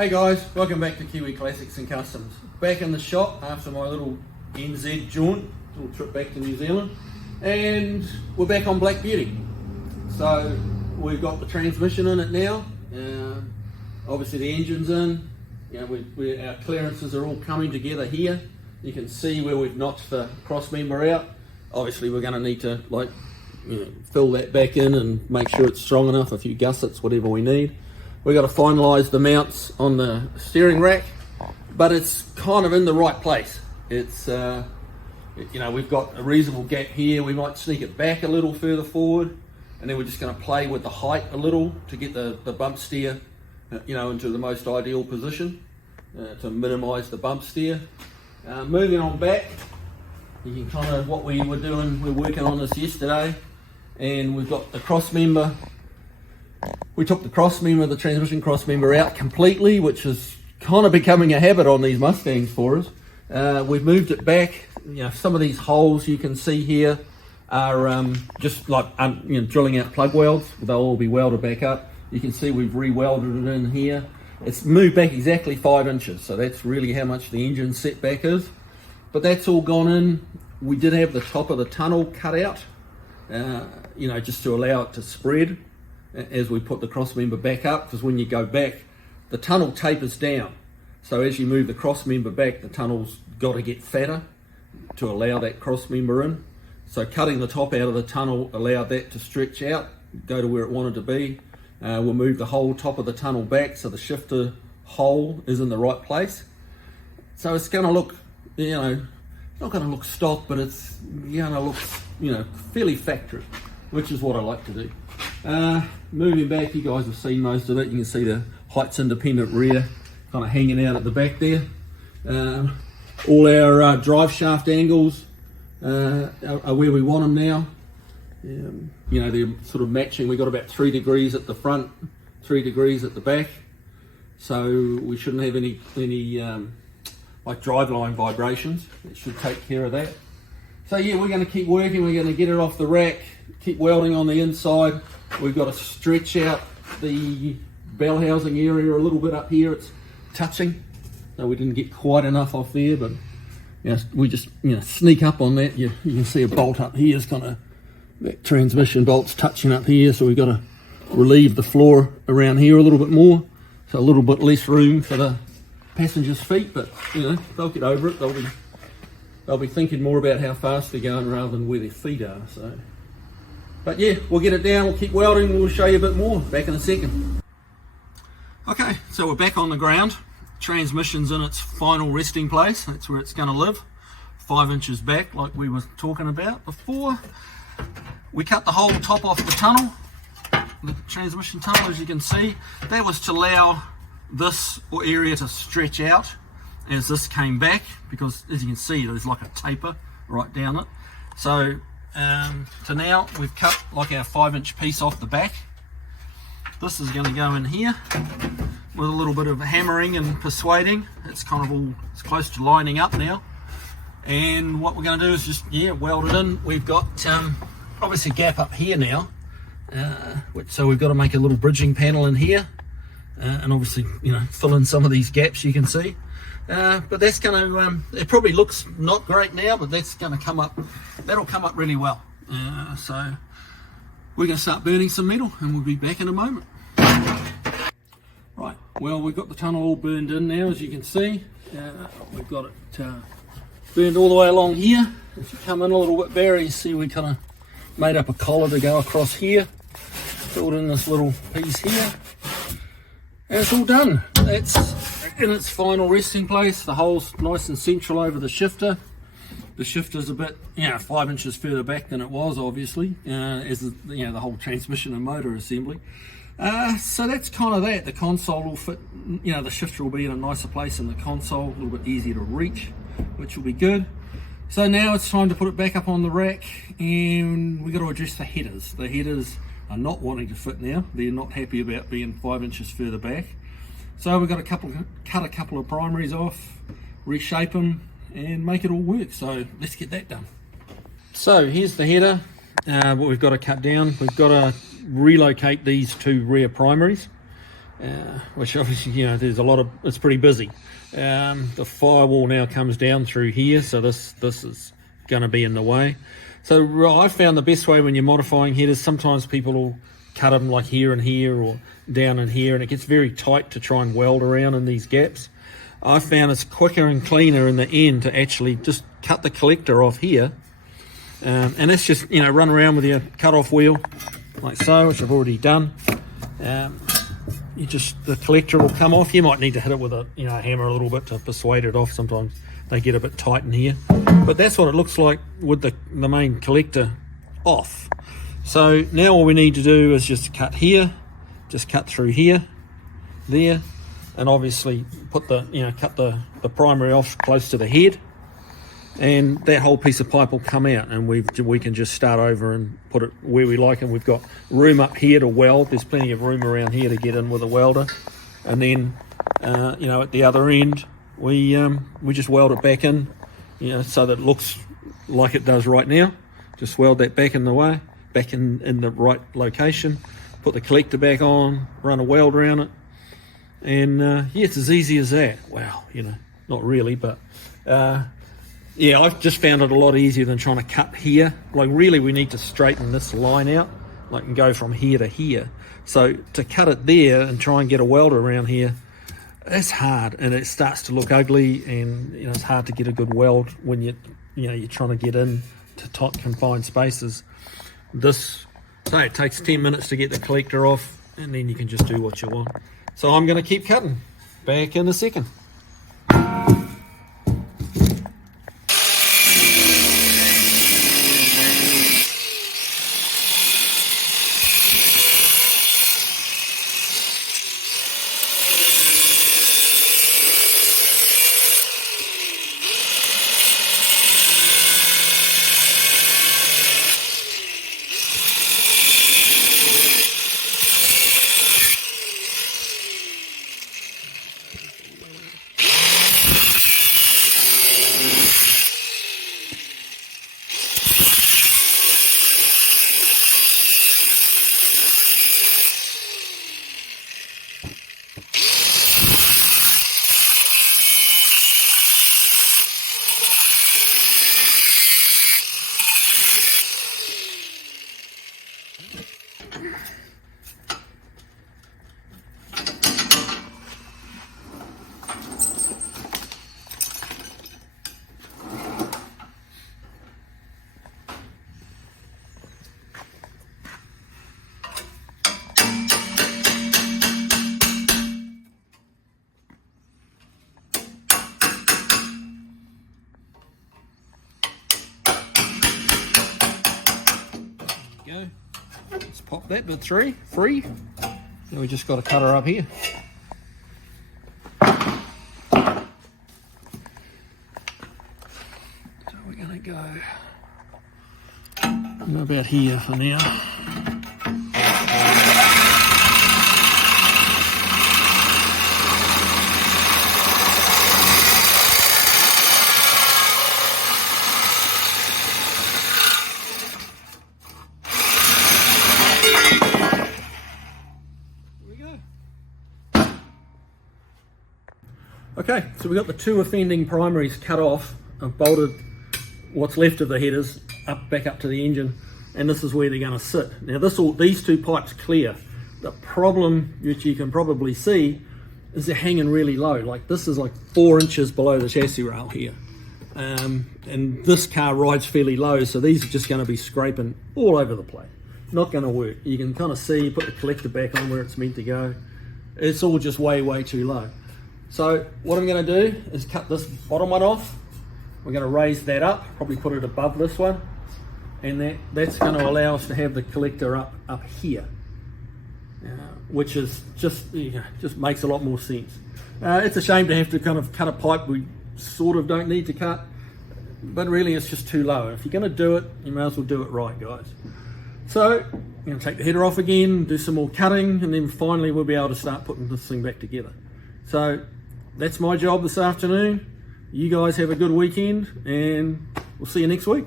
Hey guys, welcome back to Kiwi Classics and Customs. Back in the shop after my little NZ jaunt, little trip back to New Zealand, and we're back on Black Beauty. So we've got the transmission in it now. Obviously the engine's in. You know, our clearances are all coming together here. You can see where we've notched the cross member out. Obviously we're going to need to fill that back in and make sure it's strong enough, a few gussets, whatever we need. We've got to finalise the mounts on the steering rack, but it's kind of in the right place. It's, we've got a reasonable gap here. We might sneak it back a little further forward, and then we're just going to play with the height a little to get the bump steer, into the most ideal position to minimise the bump steer. Moving on back, you can kind of what we were doing. We're working on this yesterday, and we've got the cross member. We took the transmission cross member out completely, which is kind of becoming a habit on these Mustangs for us. We've moved it back. Some of these holes you can see here are just like drilling out plug welds. They'll all be welded back up. You can see we've re-welded it in here. It's moved back exactly 5 inches, so that's really how much the engine setback is. But that's all gone in. We did have the top of the tunnel cut out, just to allow it to spread as we put the cross member back up, because when you go back, the tunnel tapers down. So as you move the cross member back, the tunnel's got to get fatter to allow that cross member in. So cutting the top out of the tunnel allowed that to stretch out, go to where it wanted to be. We'll move the whole top of the tunnel back so the shifter hole is in the right place. So it's going to look, not going to look stock, but it's going to look, fairly factory, which is what I like to do. Moving back, you guys have seen most of it. You can see the heights independent rear kind of hanging out at the back there. All our drive shaft angles are where we want them now. They're sort of matching. We've got about 3 degrees at the front, 3 degrees at the back. So we shouldn't have any like driveline vibrations. It should take care of that. So yeah, we're going to keep working. We're going to get it off the rack, keep welding on the inside. We've got to stretch out the bell housing area a little bit up here. It's touching, so we didn't get quite enough off there, but we just sneak up on that. You can see a bolt up here is kind of, that transmission bolt's touching up here, so we've got to relieve the floor around here a little bit more, so a little bit less room for the passengers' feet, but they'll get over it. They'll be thinking more about how fast they're going rather than where their feet are. So, but yeah, we'll get it down, we'll keep welding, we'll show you a bit more back in a second. Okay, so we're back on the ground. Transmission's in its final resting place. That's where it's going to live, 5 inches back like we were talking about before. We cut the whole top off the tunnel, the transmission tunnel, as you can see. That was to allow this area to stretch out as this came back, because as you can see there's like a taper right down it. So now we've cut like our 5-inch piece off the back. This is going to go in here with a little bit of hammering and persuading. It's kind of it's close to lining up now, and what we're going to do is just weld it in. We've got obviously a gap up here now, so we've got to make a little bridging panel in here, and obviously fill in some of these gaps you can see. But that's going to, it probably looks not great now, but that's going to come up, that'll come up really well. So we're going to start burning some metal, and we'll be back in a moment. Right, well, we've got the tunnel all burned in now, as you can see. We've got it burned all the way along here. If you come in a little bit, Barry, you see we kind of made up a collar to go across here, filled in this little piece here, and it's all done. It's in its final resting place. The hole's nice and central over the shifter. The shifter's a bit 5 inches further back than it was, obviously, as the whole transmission and motor assembly. So that's kind of that. The console will fit, the shifter will be in a nicer place in the console, a little bit easier to reach, which will be good. So now it's time to put it back up on the rack, and we've got to address the headers. The headers are not wanting to fit now. They're not happy about being 5 inches further back. So we've got to cut a couple of primaries off, reshape them, and make it all work. So let's get that done. So here's the header, what we've got to cut down. We've got to relocate these 2 rear primaries. which obviously, you know, there's a lot of, it's pretty busy. The firewall now comes down through here, so this is going to be in the way. So I found the best way when you're modifying headers, sometimes people will cut them like here and here or down in here, and it gets very tight to try and weld around in these gaps. I found it's quicker and cleaner in the end to actually just cut the collector off here, and that's just, you know, run around with your cut off wheel like so, which I've already done. You just, the collector will come off. You might need to hit it with a, you know, a hammer a little bit to persuade it off. Sometimes they get a bit tight in here, but that's what it looks like with the main collector off. So now all we need to do is just cut here, just cut through here, there, and obviously put the, you know, cut the primary off close to the head, and that whole piece of pipe will come out, and we can just start over and put it where we like. And we've got room up here to weld. There's plenty of room around here to get in with a welder, and then you know, at the other end we just weld it back in, you know, so that it looks like it does right now. Just weld that back in the way, back in the right location, put the collector back on, run a weld around it, and yeah, it's as easy as that. Wow, you know, not really, but yeah, I've just found it a lot easier than trying to cut here. Like, really, we need to straighten this line out, like, and go from here to here. So to cut it there and try and get a welder around here, it's hard, and it starts to look ugly, and, you know, it's hard to get a good weld when you're trying to get in to tight confined spaces. This, say, it takes 10 minutes to get the collector off, and then you can just do what you want. So I'm going to keep cutting. Back in a second. Go. Let's pop that bit free. Now we just got to cut her up here. So we're going to go about here for now. Okay, so we've got the two offending primaries cut off. I've bolted what's left of the headers back up to the engine, and this is where they're going to sit. Now these two pipes clear. The problem, which you can probably see, is they're hanging really low. Like, this is like 4 inches below the chassis rail here. And this car rides fairly low, so these are just going to be scraping all over the place. Not going to work. You can kind of see, put the collector back on where it's meant to go. It's all just way too low. So what I'm going to do is cut this bottom one off. We're going to raise that up, probably put it above this one, and that's going to allow us to have the collector up here, which is just makes a lot more sense. It's a shame to have to kind of cut a pipe we sort of don't need to cut, but really it's just too low. If you're going to do it, you may as well do it right, guys. So I'm going to take the header off again, do some more cutting, and then finally we'll be able to start putting this thing back together. So that's my job this afternoon. You guys have a good weekend, and we'll see you next week.